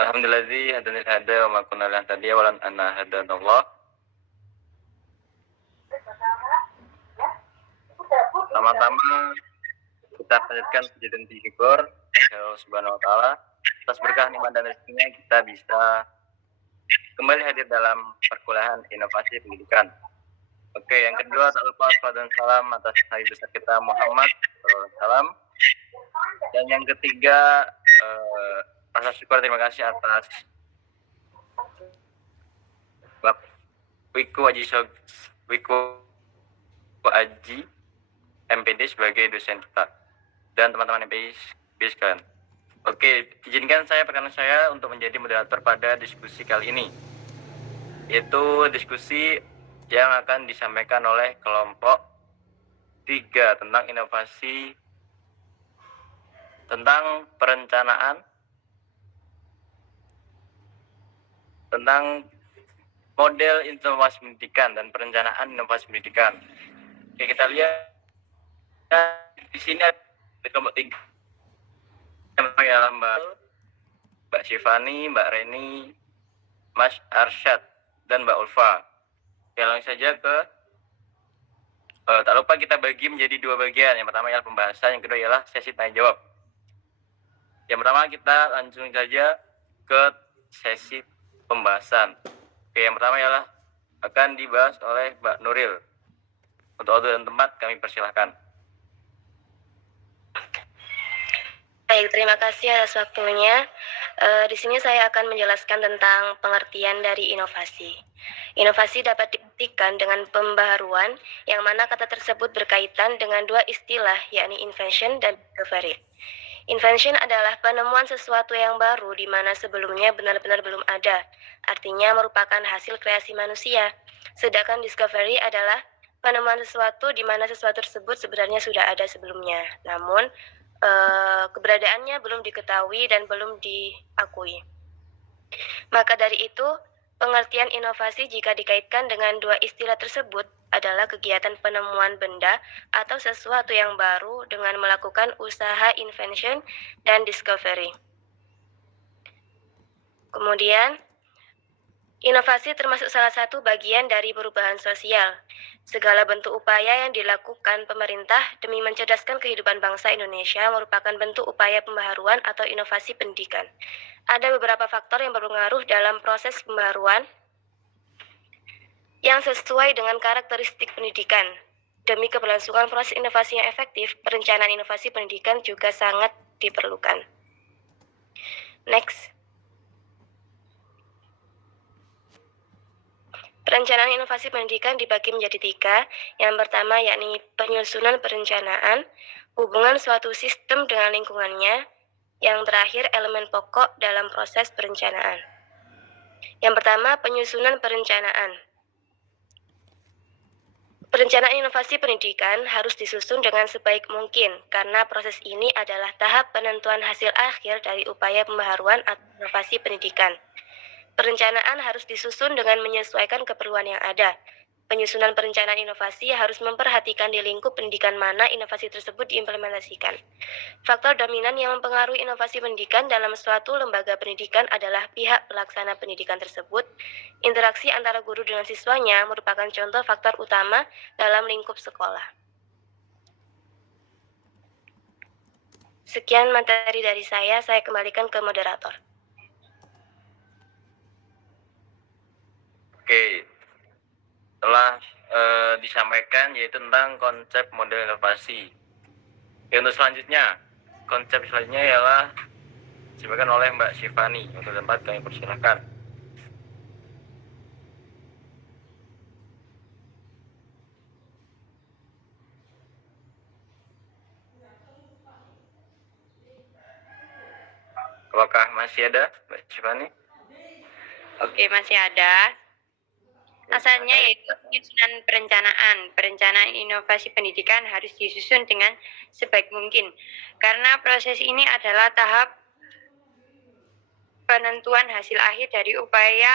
Alhamdulillahi hadanil hada wa ma kunna linahtadiya wa lan anna hadanallah. Pertama-tama kita panjatkan puji dan syukur kepada Allah Subhanahu wa taala atas berkah nikmat dan rezekinya kita bisa kembali hadir dalam perkuliahan inovasi pendidikan. Oke, yang kedua tak lupa salawat dan salam atas Nabi besar kita Muhammad SAW. Dan yang ketiga rasa syukur terima kasih atas Bapak Wiku Aji MPD sebagai dosen kita dan teman-teman MPI sekalian. Oke, izinkan saya perkenalan saya untuk menjadi moderator pada diskusi kali ini, yaitu diskusi yang akan disampaikan oleh kelompok 3 tentang inovasi, tentang perencanaan, tentang model inovasi pendidikan dan perencanaan inovasi pendidikan. Oke, kita lihat di sini ada kelompok 3 yang Mbak Syifani, Mbak Reni, Mas Arsyad, dan Mbak Ulfa. Oke, langsung saja ke tak lupa kita bagi menjadi 2 bagian. Yang pertama ialah pembahasan, yang kedua ialah sesi tanya jawab. Yang pertama kita langsung saja ke sesi pembahasan. Oke, yang pertama ialah akan dibahas oleh Mbak Nuril. Untuk waktu dan tempat kami persilahkan. Baik, terima kasih atas waktunya. Di sini saya akan menjelaskan tentang pengertian dari inovasi. Inovasi dapat diartikan dengan pembaharuan, yang mana kata tersebut berkaitan dengan 2 istilah, yakni invention dan discovery. Invention adalah penemuan sesuatu yang baru di mana sebelumnya benar-benar belum ada, artinya merupakan hasil kreasi manusia. Sedangkan discovery adalah penemuan sesuatu di mana sesuatu tersebut sebenarnya sudah ada sebelumnya, namun keberadaannya belum diketahui dan belum diakui. Maka dari itu, pengertian inovasi jika dikaitkan dengan 2 istilah tersebut adalah kegiatan penemuan benda atau sesuatu yang baru dengan melakukan usaha invention dan discovery. Kemudian, inovasi termasuk salah satu bagian dari perubahan sosial. Segala bentuk upaya yang dilakukan pemerintah demi mencerdaskan kehidupan bangsa Indonesia merupakan bentuk upaya pembaharuan atau inovasi pendidikan. Ada beberapa faktor yang berpengaruh dalam proses pembaharuan yang sesuai dengan karakteristik pendidikan. Demi keberlangsungan proses inovasi yang efektif, perencanaan inovasi pendidikan juga sangat diperlukan. Next. Perencanaan inovasi pendidikan dibagi menjadi 3. Yang pertama yakni penyusunan perencanaan, hubungan suatu sistem dengan lingkungannya, yang terakhir elemen pokok dalam proses perencanaan. Yang pertama, penyusunan perencanaan. Perencanaan inovasi pendidikan harus disusun dengan sebaik mungkin, karena proses ini adalah tahap penentuan hasil akhir dari upaya pembaharuan atau inovasi pendidikan. Perencanaan harus disusun dengan menyesuaikan keperluan yang ada. Penyusunan perencanaan inovasi harus memperhatikan di lingkup pendidikan mana inovasi tersebut diimplementasikan. Faktor dominan yang mempengaruhi inovasi pendidikan dalam suatu lembaga pendidikan adalah pihak pelaksana pendidikan tersebut. Interaksi antara guru dengan siswanya merupakan contoh faktor utama dalam lingkup sekolah. Sekian materi dari saya kembalikan ke moderator. Oke, telah disampaikan yaitu tentang konsep model inovasi. Untuk selanjutnya, konsep selanjutnya ialah disampaikan oleh Mbak Syifani. Untuk tempat kami persilahkan. Apakah masih ada Mbak Syifani? Oke, masih ada. Asalnya yaitu penyusunan perencanaan. Perencanaan inovasi pendidikan harus disusun dengan sebaik mungkin, karena proses ini adalah tahap penentuan hasil akhir dari upaya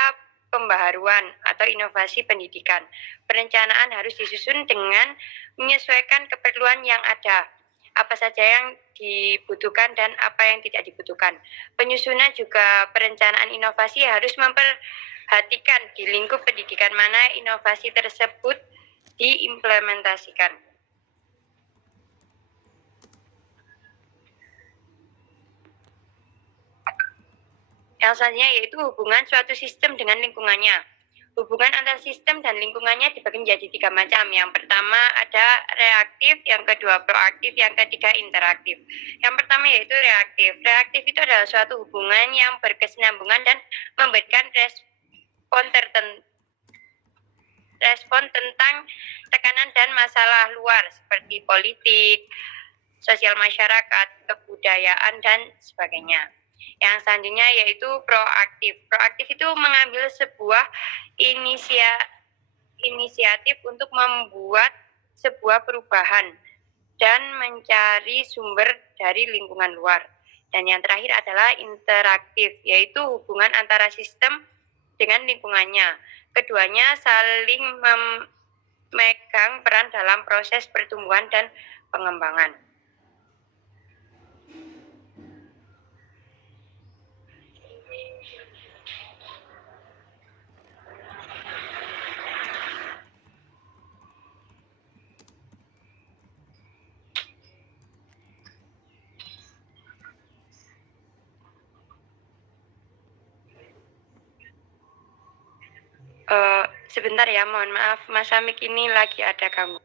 pembaharuan atau inovasi pendidikan. Perencanaan harus disusun dengan menyesuaikan keperluan yang ada. apa saja yang dibutuhkan dan apa yang tidak dibutuhkan. Penyusunan juga perencanaan inovasi harus memperhatikan di lingkup pendidikan mana inovasi tersebut diimplementasikan. Yang selanjutnya yaitu hubungan suatu sistem dengan lingkungannya. Hubungan antar sistem dan lingkungannya dibagi menjadi 3 macam. Yang pertama ada reaktif, yang kedua proaktif, yang ketiga interaktif. Yang pertama yaitu reaktif. Reaktif itu adalah suatu hubungan yang berkesinambungan dan memberikan respon tentang tekanan dan masalah luar seperti politik, sosial masyarakat, kebudayaan, dan sebagainya. Yang selanjutnya yaitu proaktif. Proaktif itu mengambil sebuah inisiatif untuk membuat sebuah perubahan dan mencari sumber dari lingkungan luar. Dan yang terakhir adalah interaktif, yaitu hubungan antara sistem dengan lingkungannya. Keduanya saling memegang peran dalam proses pertumbuhan dan pengembangan. Sebentar ya, mohon maaf, Mas Amik ini lagi ada gangguan.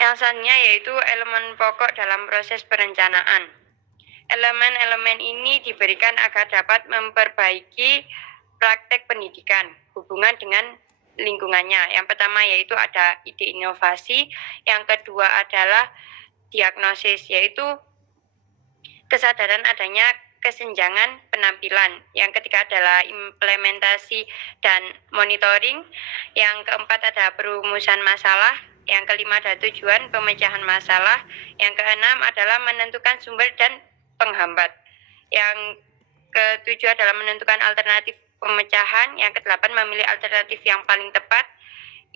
Yang selanjutnya yaitu elemen pokok dalam proses perencanaan. Elemen-elemen ini diberikan agar dapat memperbaiki praktek pendidikan, hubungan dengan lingkungannya. Yang pertama yaitu ada ide inovasi, yang kedua adalah diagnosis, yaitu kesadaran adanya kesenjangan penampilan. Yang ketiga adalah implementasi dan monitoring. Yang keempat ada perumusan masalah. Yang kelima ada tujuan pemecahan masalah. Yang keenam adalah menentukan sumber dan penghambat. Yang ketujuh adalah menentukan alternatif pemecahan. Yang kedelapan memilih alternatif yang paling tepat.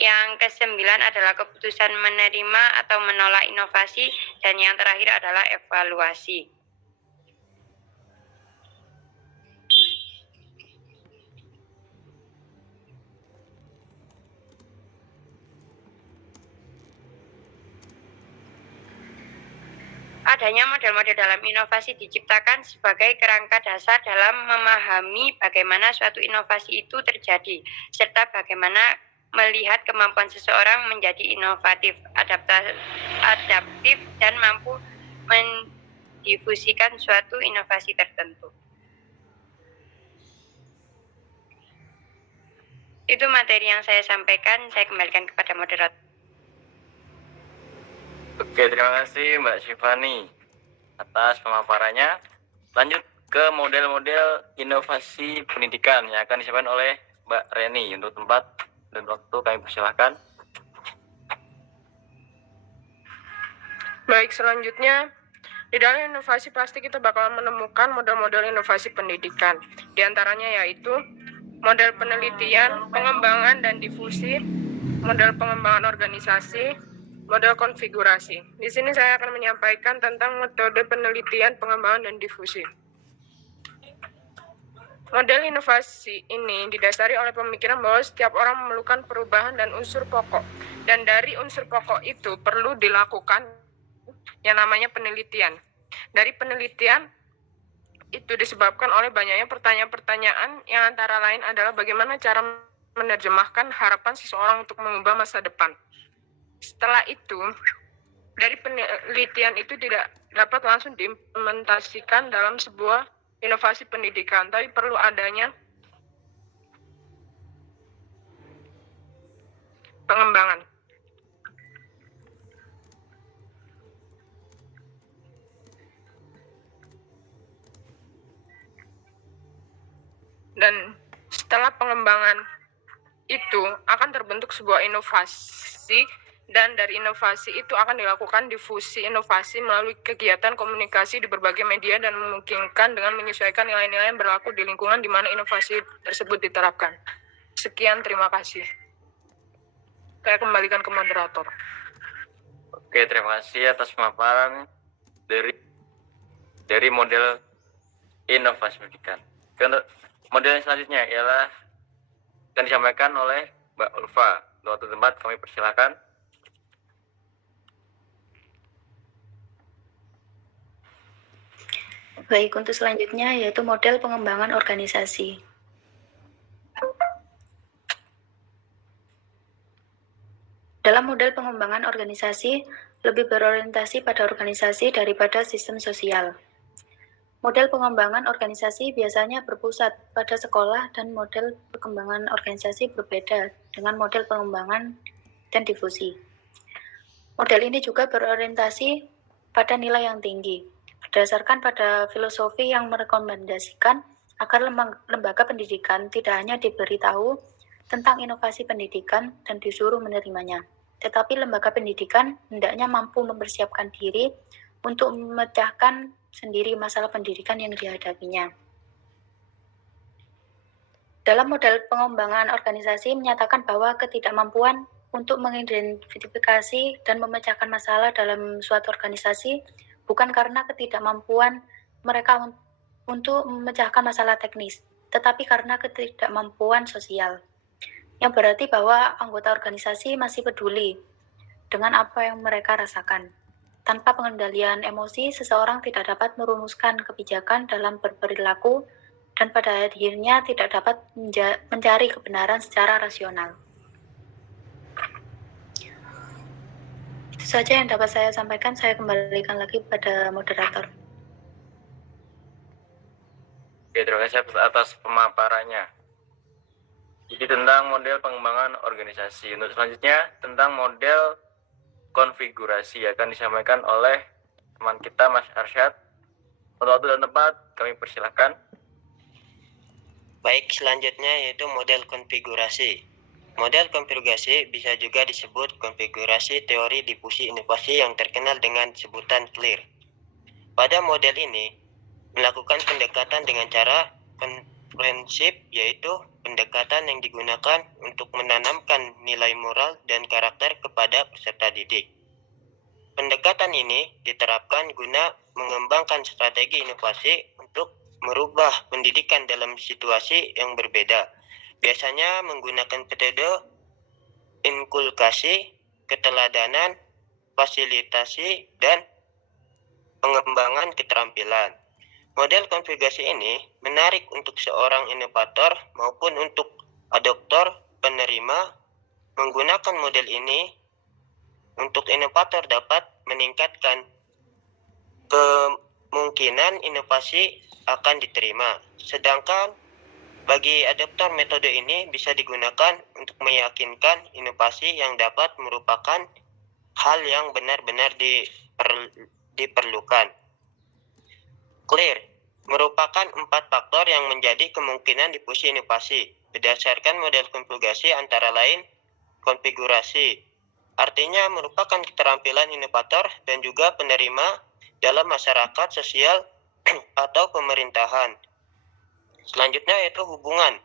Yang kesembilan adalah keputusan menerima atau menolak inovasi. Dan yang terakhir adalah evaluasi. Adanya model-model dalam inovasi diciptakan sebagai kerangka dasar dalam memahami bagaimana suatu inovasi itu terjadi, serta bagaimana melihat kemampuan seseorang menjadi inovatif, adaptif, dan mampu mendifusikan suatu inovasi tertentu. Itu materi yang saya sampaikan, saya kembalikan kepada moderator. Oke, terima kasih Mbak Syifani atas pemaparannya. Lanjut ke model-model inovasi pendidikan yang akan disampaikan oleh Mbak Reni. Untuk tempat dan waktu kami persilahkan. Baik, selanjutnya di dalam inovasi pasti kita bakal menemukan model-model inovasi pendidikan. Di antaranya yaitu model penelitian, pengembangan dan difusi, model pengembangan organisasi, model konfigurasi. Di sini saya akan menyampaikan tentang metode penelitian, pengembangan dan difusi. Model inovasi ini didasari oleh pemikiran bahwa setiap orang memerlukan perubahan dan unsur pokok. Dan dari unsur pokok itu perlu dilakukan yang namanya penelitian. Dari penelitian itu disebabkan oleh banyaknya pertanyaan-pertanyaan yang antara lain adalah bagaimana cara menerjemahkan harapan seseorang untuk mengubah masa depan. Setelah itu, dari penelitian itu tidak dapat langsung diimplementasikan dalam sebuah inovasi pendidikan, tapi perlu adanya pengembangan. Dan setelah pengembangan itu akan terbentuk sebuah inovasi, dan dari inovasi itu akan dilakukan difusi inovasi melalui kegiatan komunikasi di berbagai media dan memungkinkan dengan menyesuaikan nilai-nilai yang berlaku di lingkungan di mana inovasi tersebut diterapkan. Sekian, terima kasih. Saya kembalikan ke moderator. Oke, terima kasih atas pemaparan dari model inovasi pendidikan. Untuk model yang selanjutnya ialah akan disampaikan oleh Mbak Ulfa. Untuk waktu tempat kami persilakan. Baik, untuk selanjutnya yaitu model pengembangan organisasi. Dalam model pengembangan organisasi, lebih berorientasi pada organisasi daripada sistem sosial. Model pengembangan organisasi biasanya berpusat pada sekolah dan model perkembangan organisasi berbeda dengan model pengembangan dan difusi. Model ini juga berorientasi pada nilai yang tinggi, berdasarkan pada filosofi yang merekomendasikan agar lembaga pendidikan tidak hanya diberitahu tentang inovasi pendidikan dan disuruh menerimanya, tetapi lembaga pendidikan hendaknya mampu mempersiapkan diri untuk memecahkan sendiri masalah pendidikan yang dihadapinya. Dalam model pengembangan organisasi menyatakan bahwa ketidakmampuan untuk mengidentifikasi dan memecahkan masalah dalam suatu organisasi bukan karena ketidakmampuan mereka untuk memecahkan masalah teknis, tetapi karena ketidakmampuan sosial. Yang berarti bahwa anggota organisasi masih peduli dengan apa yang mereka rasakan. Tanpa pengendalian emosi, seseorang tidak dapat merumuskan kebijakan dalam berperilaku dan pada akhirnya tidak dapat mencari kebenaran secara rasional. Itu saja yang dapat saya sampaikan. Saya kembalikan lagi pada moderator. Oke, terima kasih atas pemaparannya. Jadi tentang model pengembangan organisasi. Untuk selanjutnya tentang model konfigurasi akan disampaikan oleh teman kita Mas Arsyad. Untuk waktu dan tempat kami persilahkan. Baik, selanjutnya yaitu model konfigurasi. Model konfigurasi bisa juga disebut konfigurasi teori difusi inovasi yang terkenal dengan sebutan CLEAR. Pada model ini, melakukan pendekatan dengan cara komprehensif, yaitu pendekatan yang digunakan untuk menanamkan nilai moral dan karakter kepada peserta didik. Pendekatan ini diterapkan guna mengembangkan strategi inovasi untuk merubah pendidikan dalam situasi yang berbeda. Biasanya menggunakan metode inkulkasi, keteladanan, fasilitasi, dan pengembangan keterampilan. Model konfigurasi ini menarik untuk seorang inovator maupun untuk adoptor penerima. Menggunakan model ini untuk inovator dapat meningkatkan kemungkinan inovasi akan diterima. Sedangkan bagi adoptor metode ini bisa digunakan untuk meyakinkan inovasi yang dapat merupakan hal yang benar-benar diperlukan. CLEAR merupakan 4 faktor yang menjadi kemungkinan difusi inovasi. Berdasarkan model konfigurasi antara lain konfigurasi, artinya merupakan keterampilan inovator dan juga penerima dalam masyarakat sosial atau pemerintahan. Selanjutnya yaitu hubungan.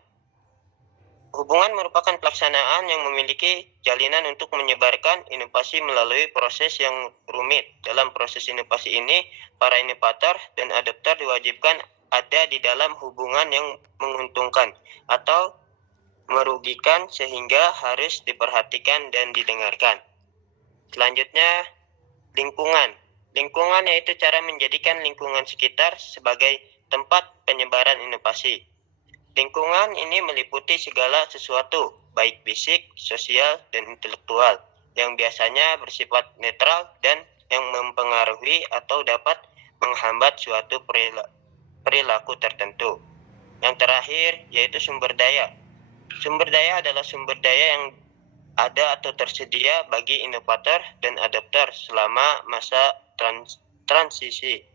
Hubungan merupakan pelaksanaan yang memiliki jalinan untuk menyebarkan inovasi melalui proses yang rumit. Dalam proses inovasi ini, para inovator dan adopter diwajibkan ada di dalam hubungan yang menguntungkan atau merugikan sehingga harus diperhatikan dan didengarkan. Selanjutnya, lingkungan. Lingkungan yaitu cara menjadikan lingkungan sekitar sebagai tempat penyebaran inovasi. Lingkungan ini meliputi segala sesuatu, baik fisik, sosial, dan intelektual, yang biasanya bersifat netral dan yang mempengaruhi atau dapat menghambat suatu perilaku tertentu. Yang terakhir yaitu sumber daya. Sumber daya adalah sumber daya yang ada atau tersedia bagi inovator dan adopter selama masa transisi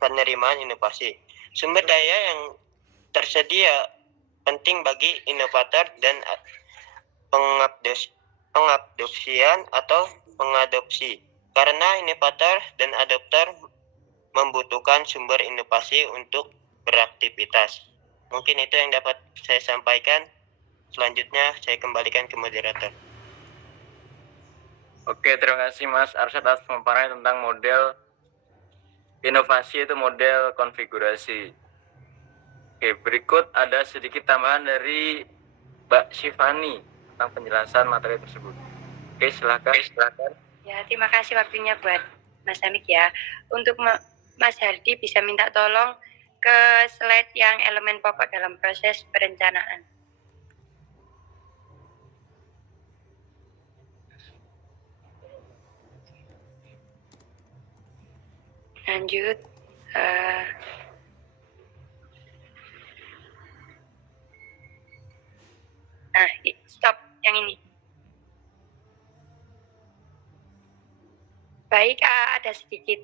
penerimaan inovasi. Sumber daya yang tersedia penting bagi inovator dan pengadopsian atau pengadopsi. Karena inovator dan adopter membutuhkan sumber inovasi untuk beraktivitas. Mungkin itu yang dapat saya sampaikan. Selanjutnya saya kembalikan ke moderator. Oke, terima kasih Mas Arsyad atas pemaparannya tentang model inovasi itu model konfigurasi. Oke, berikut ada sedikit tambahan dari Mbak Syifani tentang penjelasan materi tersebut. Oke, silakan. Ya, terima kasih waktunya buat Mas Hamid ya. Untuk Mas Hardi bisa minta tolong ke slide yang elemen pokok dalam proses perencanaan. Lanjut. Stop yang ini. Baik, ada sedikit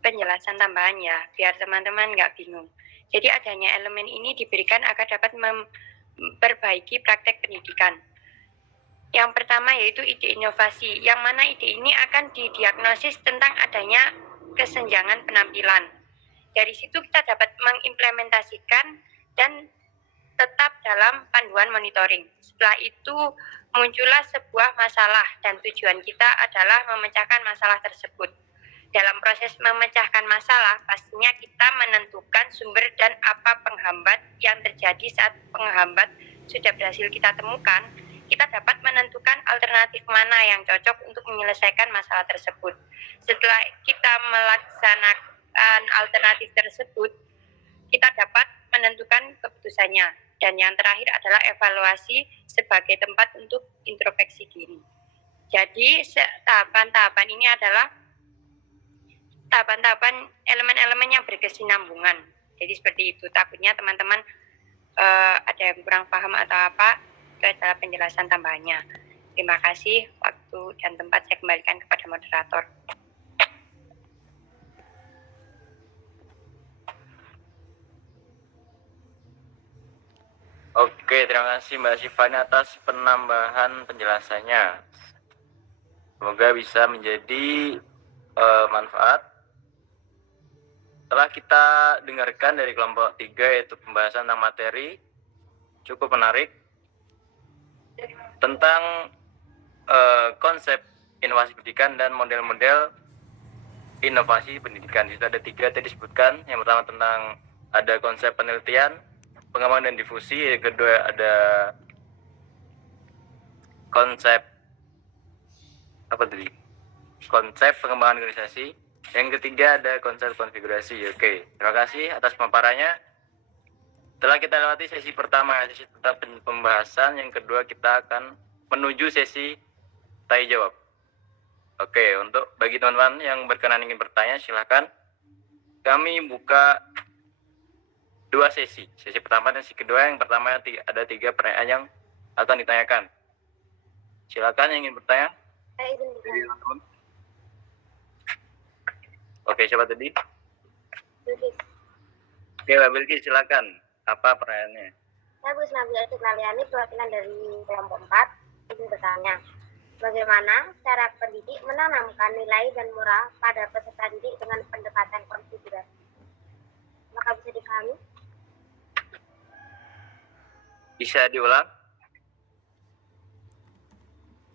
penjelasan tambahan ya, biar teman-teman nggak bingung. Jadi adanya elemen ini diberikan agar dapat memperbaiki praktek pendidikan. Yang pertama yaitu ide inovasi, yang mana ide ini akan didiagnosis tentang adanya kesenjangan penampilan. Dari situ kita dapat mengimplementasikan dan tetap dalam panduan monitoring. Setelah itu muncullah sebuah masalah dan tujuan kita adalah memecahkan masalah tersebut. Dalam proses memecahkan masalah, pastinya kita menentukan sumber dan apa penghambat yang terjadi saat penghambat sudah berhasil kita temukan. Kita dapat menentukan alternatif mana yang cocok untuk menyelesaikan masalah tersebut. Setelah kita melaksanakan alternatif tersebut, kita dapat menentukan keputusannya. Dan yang terakhir adalah evaluasi sebagai tempat untuk introspeksi diri. Jadi tahapan-tahapan ini adalah tahapan-tahapan elemen-elemen yang berkesinambungan. Jadi seperti itu. Takutnya teman-teman ada yang kurang paham atau apa, itu adalah penjelasan tambahannya. Terima kasih. Waktu dan tempat saya kembalikan kepada moderator. Oke, terima kasih Mbak Syifani atas penambahan penjelasannya. Semoga bisa menjadi manfaat. Setelah kita dengarkan dari kelompok 3 yaitu pembahasan tentang materi, cukup menarik tentang konsep inovasi pendidikan dan model-model inovasi pendidikan. Di situ ada 3 tadi disebutkan. Yang pertama tentang ada konsep penelitian, pengembangan dan difusi. Yang kedua ada konsep konsep pengembangan organisasi. Yang ketiga ada konsep konfigurasi. Oke, terima kasih atas pemaparannya. Setelah kita lewati sesi pertama, sesi tentang pembahasan, yang kedua kita akan menuju sesi tanya jawab. Oke, untuk bagi teman-teman yang berkenan ingin bertanya, silakan. Kami buka 2 sesi. Sesi pertama dan sesi kedua. Yang pertama ada 3 pertanyaan yang akan ditanyakan. Silakan yang ingin bertanya. Teman-teman. Oke, siapa tadi? Oke, Mbak Bilki, silakan. Apa pertanyaannya? Saya Bu Nabila Istiqlaliani, perwakilan dari kelompok 4, ingin bertanya, bagaimana cara pendidik menanamkan nilai dan moral pada peserta didik dengan pendekatan konfigurasi? Maka bisa dipahami? Bisa diulang?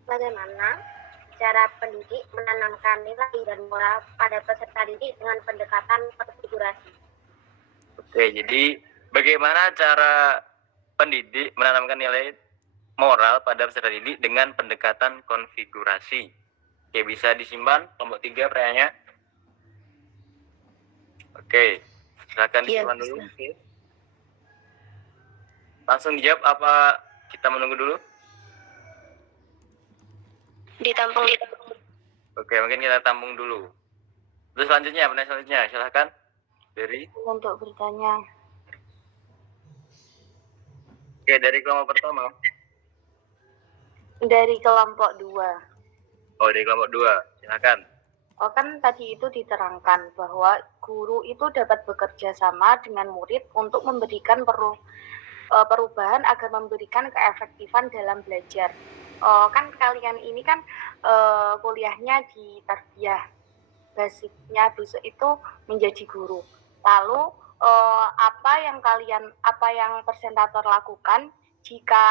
Bagaimana cara pendidik menanamkan nilai dan moral pada peserta didik dengan pendekatan konfigurasi? Oke, jadi bagaimana cara pendidik menanamkan nilai moral pada peserta didik dengan pendekatan konfigurasi? Oke, bisa disimpan kelompok 3 pertanyaannya. Oke, silakan disimpan dulu. Oke. Langsung dijawab apa kita menunggu dulu? Ditampung. Oke, mungkin kita tampung dulu. Terus selanjutnya, pertanyaan selanjutnya, silakan. Dari? Untuk bertanya. Oke, dari kelompok pertama. Dari kelompok 2. Oh, dari kelompok 2, silakan. Oh, kan tadi itu diterangkan bahwa guru itu dapat bekerja sama dengan murid untuk memberikan perubahan agar memberikan keefektifan dalam belajar. Kan kalian ini kan kuliahnya di tarbiyah, basicnya besok itu menjadi guru. Lalu apa yang presentator lakukan jika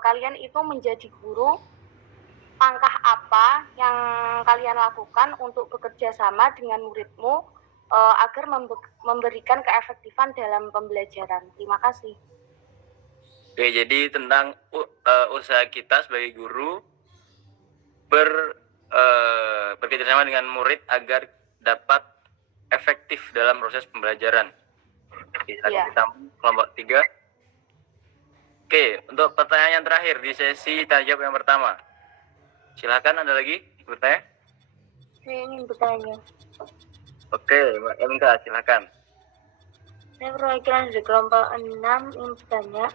kalian itu menjadi guru? Langkah apa yang kalian lakukan untuk bekerja sama dengan muridmu agar memberikan keefektifan dalam pembelajaran? Terima kasih. Oke, jadi tentang usaha kita sebagai guru bekerjasama dengan murid agar dapat efektif dalam proses pembelajaran. Oke, silakan kita kelompok 3. Oke, untuk pertanyaan yang terakhir di sesi tanya jawab yang pertama. Silakan, ada lagi bertanya? Saya ingin bertanya. Oke, Mbak MK, silakan. Saya perwakilan dari kelompok 6 ingin bertanya,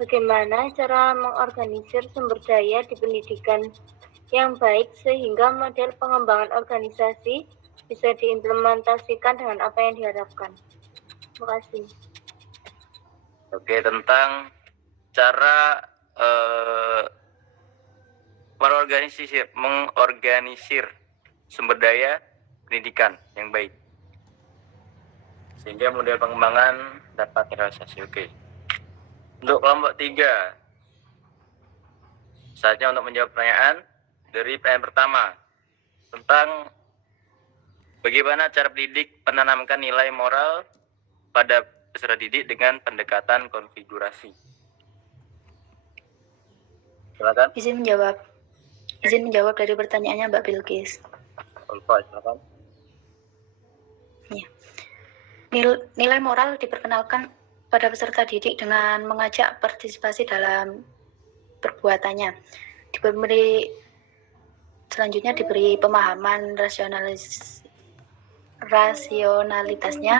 bagaimana cara mengorganisir sumber daya di pendidikan yang baik sehingga model pengembangan organisasi bisa diimplementasikan dengan apa yang diharapkan. Terima kasih. Oke, tentang cara mengorganisir sumber daya pendidikan yang baik sehingga model pengembangan dapat terrealisasi. Oke. Untuk kelompok 3, saatnya untuk menjawab pertanyaan dari pertanyaan pertama tentang bagaimana cara pendidik menanamkan nilai moral pada peserta didik dengan pendekatan konfigurasi. Silakan. Izin menjawab dari pertanyaannya Mbak Bilqis. Silakan. Ya. Nilai moral diperkenalkan pada peserta didik dengan mengajak partisipasi dalam perbuatannya. Selanjutnya diberi pemahaman rasionalitasnya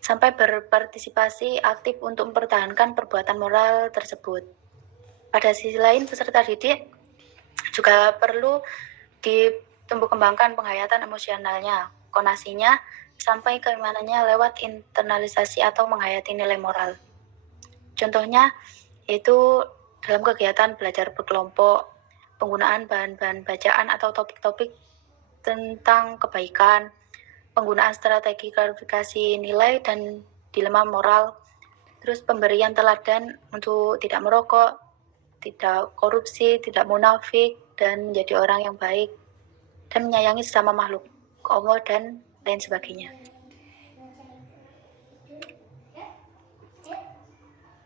sampai berpartisipasi aktif untuk mempertahankan perbuatan moral tersebut. Pada sisi lain, peserta didik juga perlu ditumbuh kembangkan penghayatan emosionalnya, konasinya, sampai keimanannya lewat internalisasi atau menghayati nilai moral. Contohnya yaitu dalam kegiatan belajar berkelompok, penggunaan bahan-bahan bacaan atau topik-topik tentang kebaikan, penggunaan strategi klarifikasi nilai dan dilema moral, terus pemberian teladan untuk tidak merokok, tidak korupsi, tidak munafik, dan menjadi orang yang baik, dan menyayangi sesama makhluk Allah, dan lain sebagainya.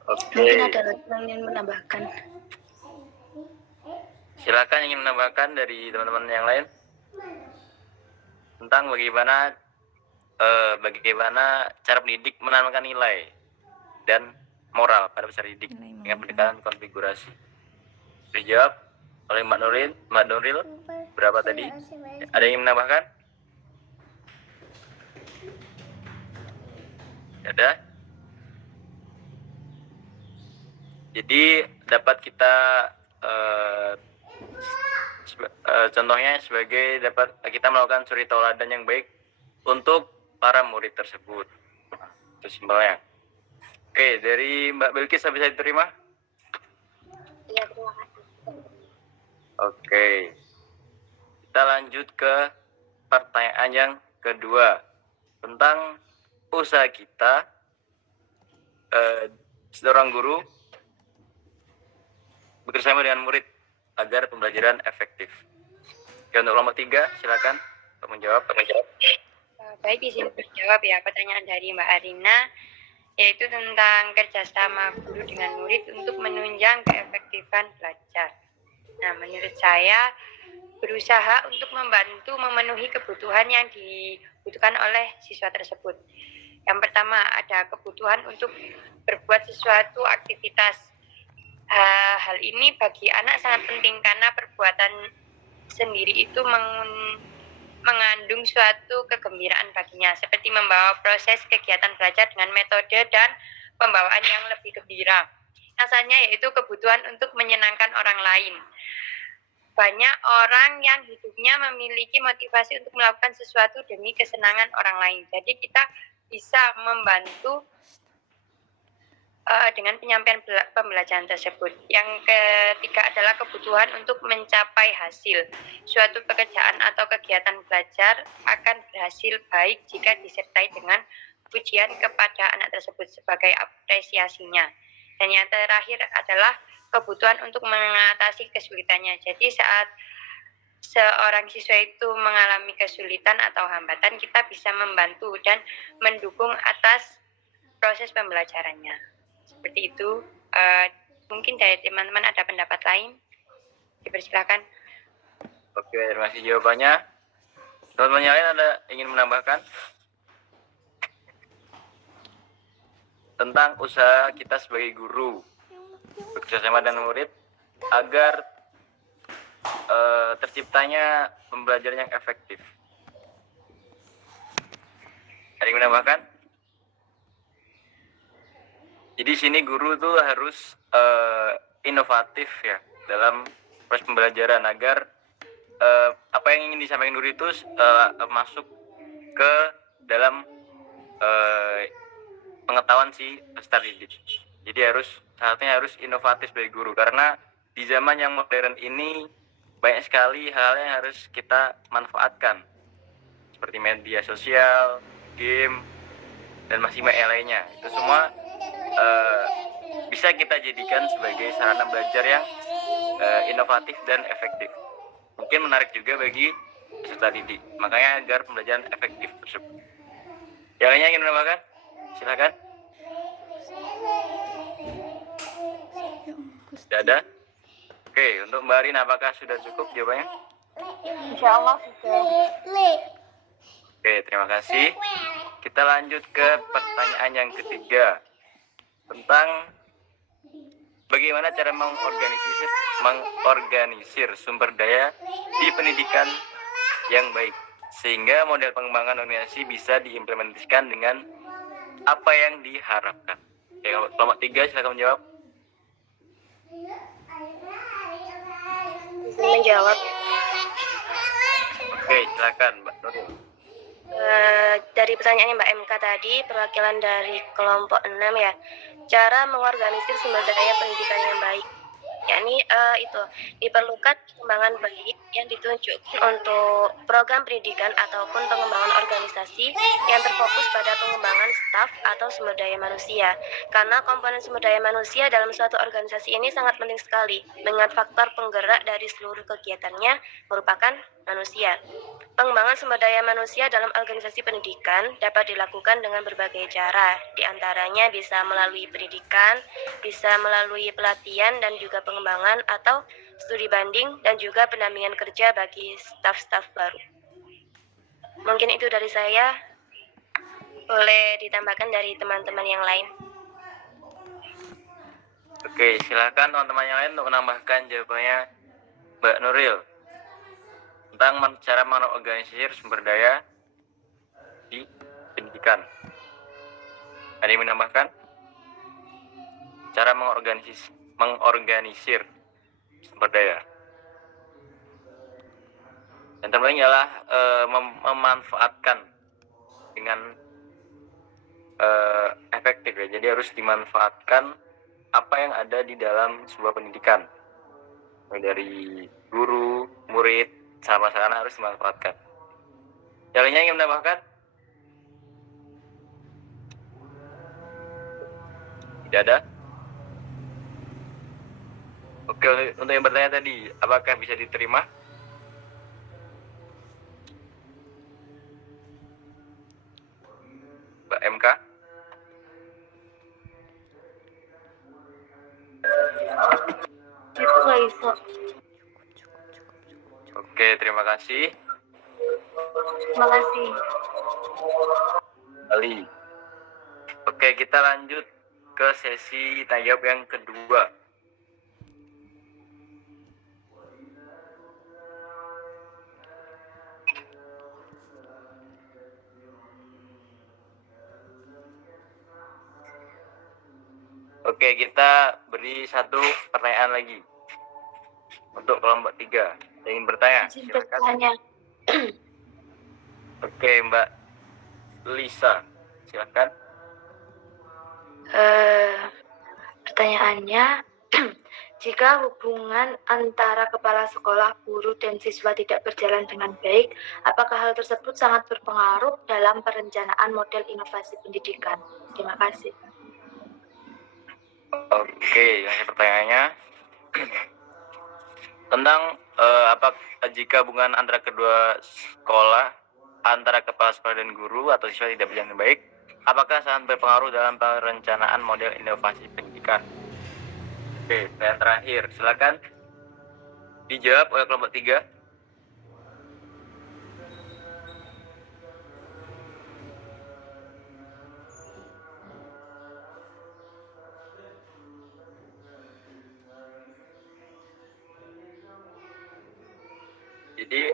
Oke. Mungkin ada lagi yang ingin menambahkan. Silakan ingin menambahkan dari teman-teman yang lain tentang bagaimana cara pendidik menanamkan nilai dan moral pada peserta didik dengan pendekatan konfigurasi. Dijawab oleh Mbak Nuril, berapa tadi? Ada yang ingin menambahkan? Ada? Jadi dapat kita contohnya sebagai dapat kita melakukan suri tauladan yang baik untuk para murid tersebut. Itu simpelnya. Oke, dari Mbak Bilqis bisa diterima? Iya, terima kasih. Oke. Kita lanjut ke pertanyaan yang kedua tentang usaha kita seorang guru bekerjasama dengan murid agar pembelajaran efektif. Oke, untuk kelompok 3, silakan untuk menjawab. Baik, izin menjawab ya pertanyaan dari Mbak Arina, yaitu tentang kerjasama guru dengan murid untuk menunjang keefektifan belajar. Nah, menurut saya berusaha untuk membantu memenuhi kebutuhan yang dibutuhkan oleh siswa tersebut. Yang pertama, ada kebutuhan untuk berbuat sesuatu aktivitas. Hal ini bagi anak sangat penting karena perbuatan sendiri itu mengandung suatu kegembiraan baginya, seperti membawa proses kegiatan belajar dengan metode dan pembawaan yang lebih gembira. Asalnya yaitu kebutuhan untuk menyenangkan orang lain. Banyak orang yang hidupnya memiliki motivasi untuk melakukan sesuatu demi kesenangan orang lain. Jadi kita bisa membantu dengan penyampaian pembelajaran tersebut. Yang ketiga adalah kebutuhan untuk mencapai hasil. Suatu pekerjaan atau kegiatan belajar akan berhasil baik jika disertai dengan pujian kepada anak tersebut sebagai apresiasinya. Dan yang terakhir adalah kebutuhan untuk mengatasi kesulitannya. Jadi saat seorang siswa itu mengalami kesulitan atau hambatan, kita bisa membantu dan mendukung atas proses pembelajarannya. Seperti itu. Mungkin dari teman-teman ada pendapat lain, dipersilakan. Oke, terima kasih jawabannya. Teman-teman yang lain ada ingin menambahkan tentang usaha kita sebagai guru bekerjasama dengan murid agar terciptanya pembelajaran yang efektif? Ada yang menambahkan? Jadi sini guru tuh harus inovatif ya dalam proses pembelajaran agar apa yang ingin disampaikan guru itu masuk ke dalam pengetahuan si peserta didik. Jadi saatnya harus inovatif sebagai guru, karena di zaman yang modern ini banyak sekali hal yang harus kita manfaatkan seperti media sosial, game, dan masih banyak lainnya. Itu semua bisa kita jadikan sebagai sarana belajar yang inovatif dan efektif. Mungkin menarik juga bagi peserta didik. Makanya agar pembelajaran efektif tersebut. Yang lainnya ingin menambahkan? Silakan. Sudah ada? Oke, untuk Mbak Arin apakah sudah cukup jawabannya? Insya Allah sudah. Oke, terima kasih. Kita lanjut ke pertanyaan yang ketiga. Tentang bagaimana cara mengorganisir sumber daya di pendidikan yang baik, sehingga model pengembangan organisasi bisa diimplementasikan dengan apa yang diharapkan. Oke, kelompok 3 silakan menjawab. Menjawab. Oke, silakan Mbak Nuril. Dari pertanyaannya Mbak MK tadi, perwakilan dari kelompok 6 ya, cara mengorganisir sumber daya pendidikan yang baik, yakni itu diperlukan pengembangan baik yang ditunjukkan untuk program pendidikan ataupun pengembangan organisasi yang terfokus pada pengembangan staf atau sumber daya manusia, karena komponen sumber daya manusia dalam suatu organisasi ini sangat penting sekali, mengingat faktor penggerak dari seluruh kegiatannya merupakan manusia. Pengembangan sumber daya manusia dalam organisasi pendidikan dapat dilakukan dengan berbagai cara, diantaranya bisa melalui pendidikan, bisa melalui pelatihan dan juga pengembangan atau studi banding dan juga pendampingan kerja bagi staf-staf baru. Mungkin itu dari saya, boleh ditambahkan dari teman-teman yang lain. Oke, silakan teman-teman yang lain untuk menambahkan jawabannya Mbak Nuril tentang cara mengorganisir sumber daya di pendidikan. Ada yang menambahkan? Cara mengorganisir sumber daya. Yang terpenting adalah memanfaatkan dengan efektif ya. Jadi harus dimanfaatkan apa yang ada di dalam sebuah pendidikan. Dari guru, murid, sama-sama harus dimanfaatkan. Yang lainnya ingin menambahkan? Tidak ada? Oke, untuk yang bertanya tadi, apakah bisa diterima? Mbak MK? Itu nggak bisa. Oke, terima kasih. Terima kasih. Ali. Oke, kita lanjut ke sesi tanya jawab yang kedua. Oke, kita beri satu pertanyaan lagi untuk kelompok 3. Ingin bertanya? Silakan. Oke, Mbak Lisa, silakan. Pertanyaannya, jika hubungan antara kepala sekolah, guru, dan siswa tidak berjalan dengan baik, apakah hal tersebut sangat berpengaruh dalam perencanaan model inovasi pendidikan? Terima kasih. Oke, yang pertanyaannya tentang jika hubungan antara kedua sekolah, antara kepala sekolah dan guru atau siswa tidak berjalan dengan baik, apakah sangat berpengaruh dalam perencanaan model inovasi pendidikan? Oke, yang terakhir, silakan dijawab oleh kelompok 3. Jadi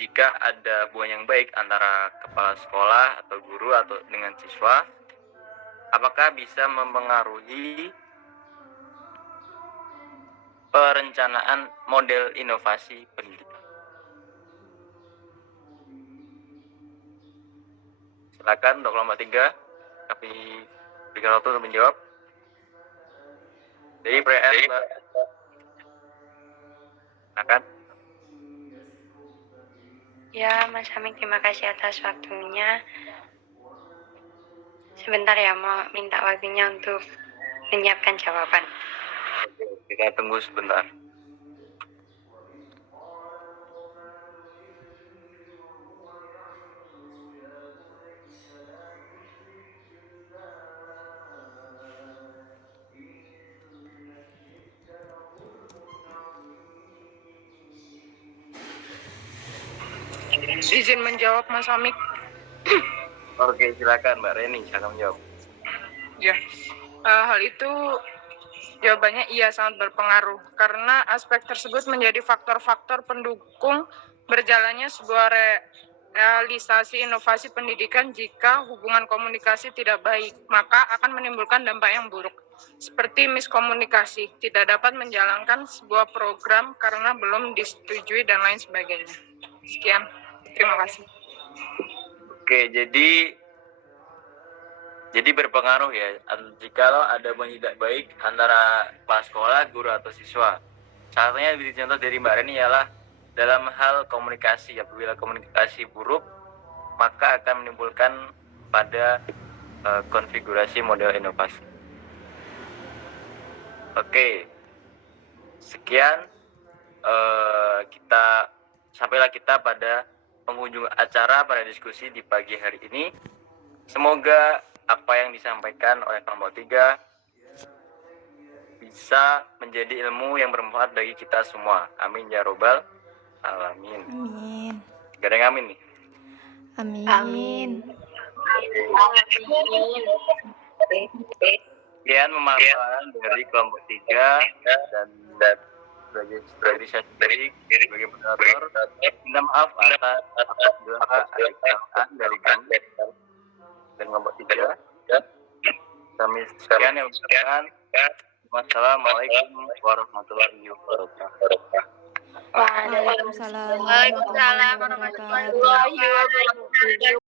jika ada hubungan yang baik antara kepala sekolah atau guru atau dengan siswa, apakah bisa mempengaruhi perencanaan model inovasi pendidikan? Silakan untuk kelompok 3, kami berikan waktu untuk menjawab. Jadi PN, Mbak. Silakan. Ya, Mas Hamid, terima kasih atas waktunya. Sebentar ya, mau minta waktunya untuk menyiapkan jawaban. Kita tunggu sebentar. Izin menjawab, Mas Hamid. Oke, silakan Mbak Reni, silakan menjawab. Ya, hal itu jawabannya iya, sangat berpengaruh karena aspek tersebut menjadi faktor-faktor pendukung berjalannya sebuah realisasi inovasi pendidikan. Jika hubungan komunikasi tidak baik, maka akan menimbulkan dampak yang buruk, seperti miskomunikasi, tidak dapat menjalankan sebuah program karena belum disetujui dan lain sebagainya. Sekian, terima kasih. Oke, jadi berpengaruh ya, jikalau ada hubungan tidak baik antara kepala sekolah, guru atau siswa. Salah satunya contoh dari Mbak Reni ialah dalam hal komunikasi. Apabila komunikasi buruk, maka akan menimbulkan pada konfigurasi model inovasi. Oke, sekian sampailah kita pada penghujung acara pada diskusi di pagi hari ini. Semoga apa yang disampaikan oleh kelompok 3 bisa menjadi ilmu yang bermanfaat bagi kita semua. Amin ya robbal alamin. Amin. Gak ada yang amin nih? Amin. Sekian pemaparan dari kelompok 3 dan sebagai saya sendiri sebagai moderator, minta maaf atas apabila ada kesalahan dari kami dan kelompok 3. Kami sekian yang mengucapkan wassalamualaikum warahmatullahi wabarakatuh. Waalaikumsalam Waalaikumsalam warahmatullahi wabarakatuh.